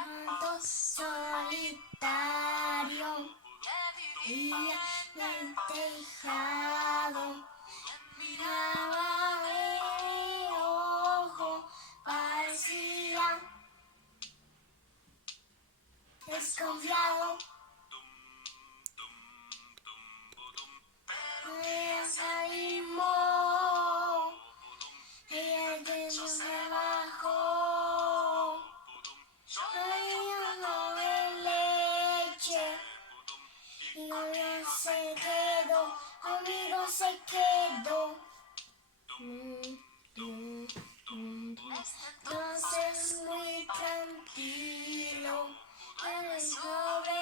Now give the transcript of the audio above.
Gato solitario, vivía en el tejado, miraba de ojo, parecía desconfiado. Ella se animó y el techo se bajó. Bebiendo leche y conmigo se quedó, conmigo se quedó. Entonces muy tranquilo en el sobre